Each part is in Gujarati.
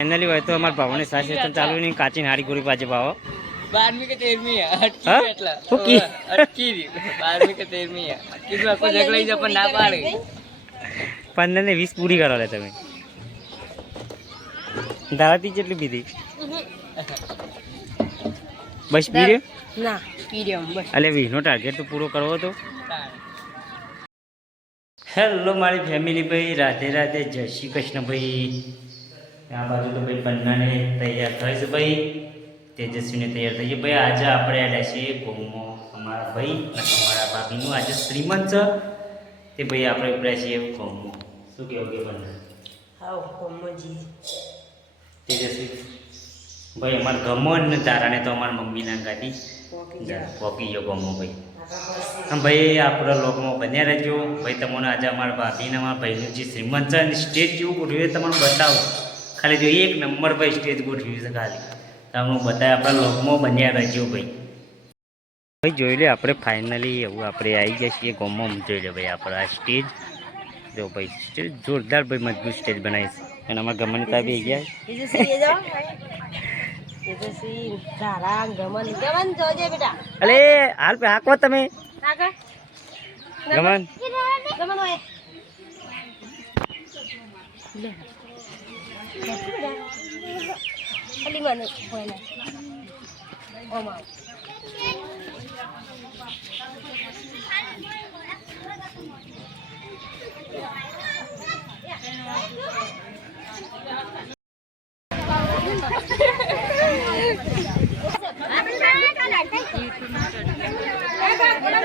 फाइनली હોય તો અમાર ભાવને સાસી તો ચાલુ ની કાચી હારી ગોરી પાજે ભાવ 12મી કે 13મી અટકી એટલા અટકી 12મી કે 13મી અટકી તો આખો જગલાઈ જ પણ ના પાડે 15 ને 20 પૂરી કરો લે તમે દાવાતી જેટલી પીધી બસ પીર્યો ના પીર્યો બસ અલે વીનો ટાર્ગેટ તો પૂરો કરવો તો હેલો મારી ફેમિલી ભાઈ રાધે રાધે જય શ્રી કૃષ્ણ ભાઈ આ બાજુ તો ભાઈ બંનાને તૈયાર થાય છે ભાઈ તેજસ્વીને તૈયાર થઈ છે ભાઈ આજે આપણે આવ્યા છીએ ગોમમાં અમારા ભાઈ અને અમારા ભાભીનું આજે શ્રીમંત છે તે ભાઈ આપણે ઉપડ્યા છીએ ગોમમાં શું કહેવું કે બંને હાઉ કોમજી તેજસ્વી ભાઈ અમારા ગમન ને તારાને તો અમારા મમ્મીના ગાતી પોકી ગયો ગમો ભાઈ આમ ભાઈ આપણા લોકમાં બન્યા રહેજો ભાઈ તમને આજે અમારા ભાભીને અમારા ભાઈનું જે શ્રીમંત છે અને સ્ટેજ જેવું ગોઠવ્યું તમને બતાવો ખાલી જો એક નંબર ભાઈ સ્ટેજ ગોઠવ્યું છે ખાલી તમને બતાવે આપણા લોકમાં બન્યા રહેજો ભાઈ ભાઈ જોઈ લે આપણે ફાઇનલી એવું આપણે આવી ગયા છીએ ગમમાં જોઈ લે ભાઈ આપણે આ સ્ટેજ જો ભાઈ સ્ટેજ જોરદાર ભાઈ મજબૂત સ્ટેજ બનાવી છે અને અમારા ગમન તા બી ગયા અલે હાલ પે હાકો તમે ગમન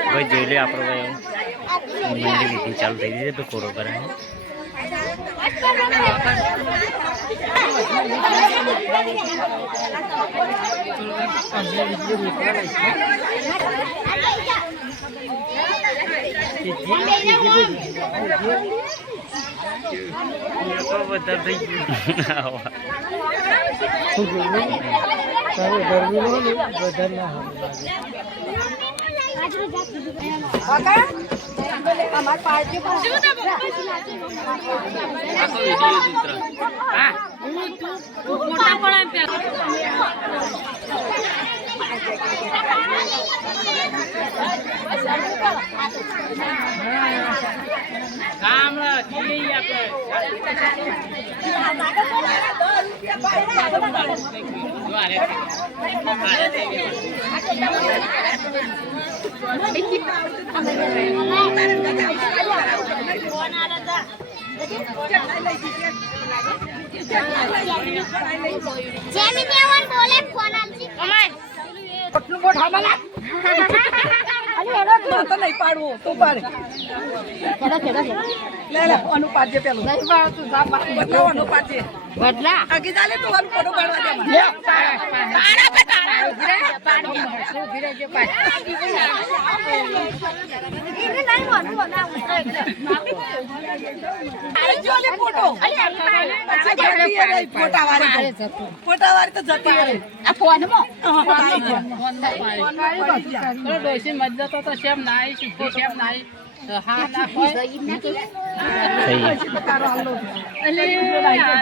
ભાઈ જોઈ લે આપણો ભાઈ મંદિર વિધિ ચાલુ થઈ ગઈ છે તો કોરો કરે બધા થઈ નહીં પાડવું તું પાડે લે લે અનુ પાડજે પેલું નહીં પાડ તું જા બદલા અનુ પાડજે બદલા આગી ચાલે તું અનુ ફોટો પાડવા દે લે તારા પે તારા પાડ ધીરે જે પાડ એને નહીં મન બના અરે જો લે ફોટો ફોટા વાળી તો જતી રહે આ ફોન માં ડોસી મજ્જા તો શેમ નાઈ સીધી શેમ નાઈ હા ના કોઈ સહી અલે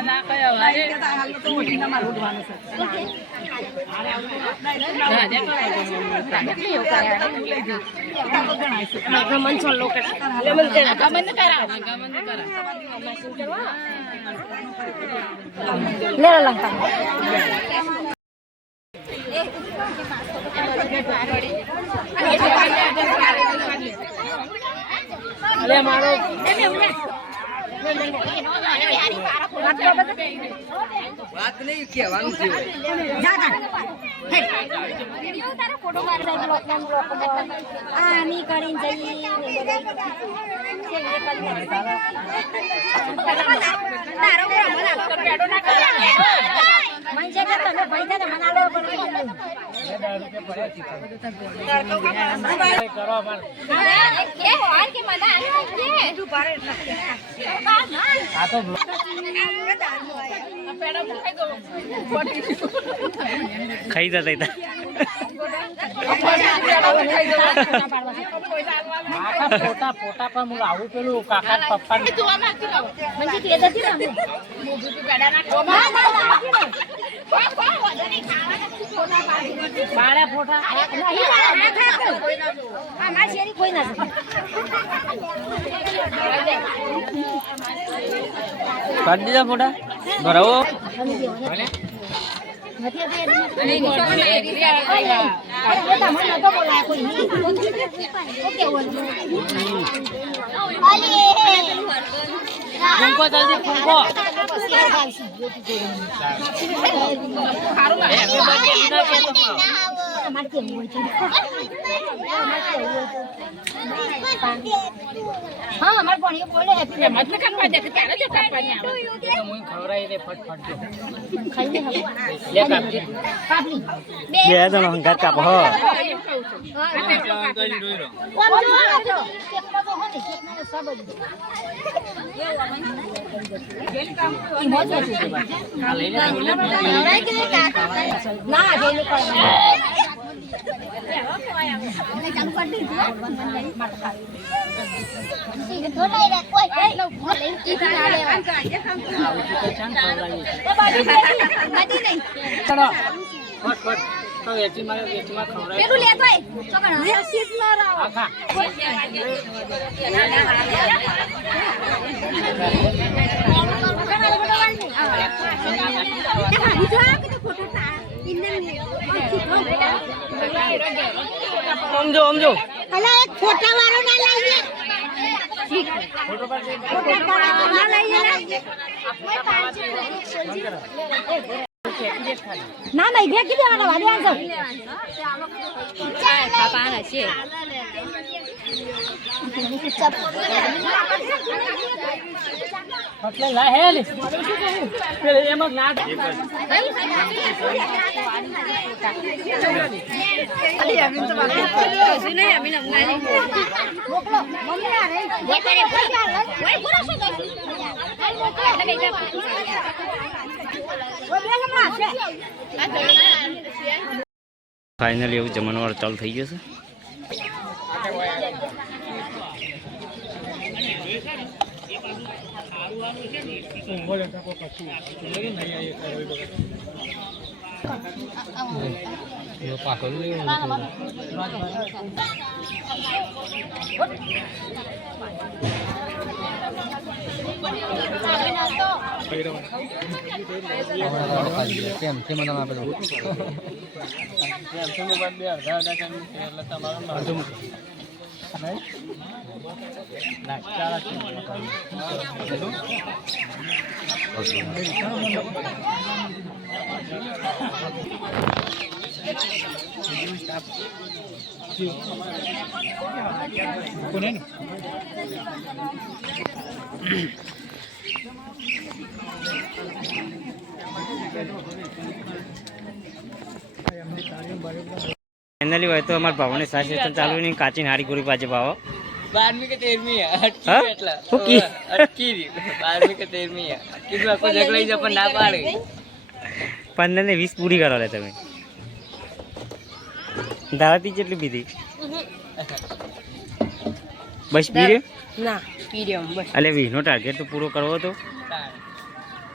ના કયો અરે હાલો તો ઓઢીને મારું ઉડવાનું છે ગમન છોલો કે ગમન કરા લે લંકા અલે મારો વાત નહીં કહેવાનું છે જા જા હે તારો ફોટો પાડી આ ની કરીને જઈએ તારો મને પેડો ના કરે મન જે કે તમે ભાઈ ને મનાલો પણ કરો માર કે હોર કે મજા આવી કે તું પારે આ તો પેડો ખાઈ જતા હતા ફોટા ફોટા પર હું આવું પેલું કાકા પપ્પા બાળે ફોટા કાઢ દીધા ફોટા ભરાવો ફૂંકો જલ્દી ફૂંકો હા અમાર ભણીઓ બોલે હેપી મત કરવા દે ત્યારે જો કાપવાની આવે હું ખવરાઈ દે ફટફટ ખાઈને હવે લે કાપી કાપી બે જણો હંગાત કાપો હો પેલું લેતો સમજો સમજો અલા એક ફોટા વાળો ના લાવીએ ફોટા ના લઈએ ના નહીં ભેગી દેવાના વાલી આંસો ખાપાના છે એટલે લા હેલી પેલે એમાં ના મોકલો મમ્મી આ રે દેખાડે કોઈ બોલો છો તો મોકલો એટલે બેજા ફાઇનલી એવું જમણવાર ચાલુ થઈ ગયું ફાઇનલી હોય તો અમારા ભાવને સાસ ચાલુ નહીં કાચી હારી ગોરી પાછે ભાવો 12મી કે 13મી અટકી હા? એટલા શું કી? અટકી રી 12મી કે 13મી કીધું આખો જગલાઈ જ પણ ના પાડે 15 ને 20 પૂરી કરો લે તમે દાવાતી કેટલી પીધી બસ પી રે ના પીડ્યો બસ અલે વીનો ટાર્ગેટ તો પૂરો કરવો હતો